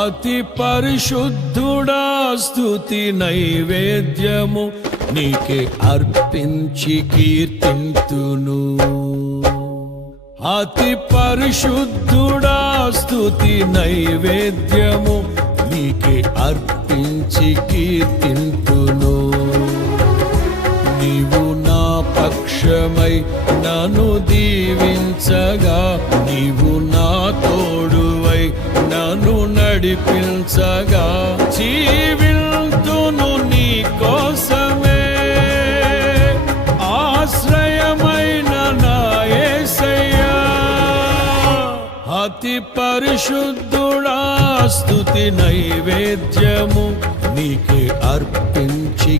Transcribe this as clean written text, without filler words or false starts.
అతి పరిశుద్ధుడా స్తుతి నైవేద్యము నీకే అర్పించి కీర్తింతును. అతి పరిశుద్ధుడా స్తుతి నైవేద్యము నీకే అర్పించి కీర్తింతును. నీవు నా పక్షమై నన్ను దీవించగా, నీవు నా తోడువై నన్ను నడిపించగా, జీవింతును నీ కోసమే ఆశ్రయమైన నా యేసయ్యా. అతి పరిశుద్ధుడా స్తుతి నైవేద్యము నీకే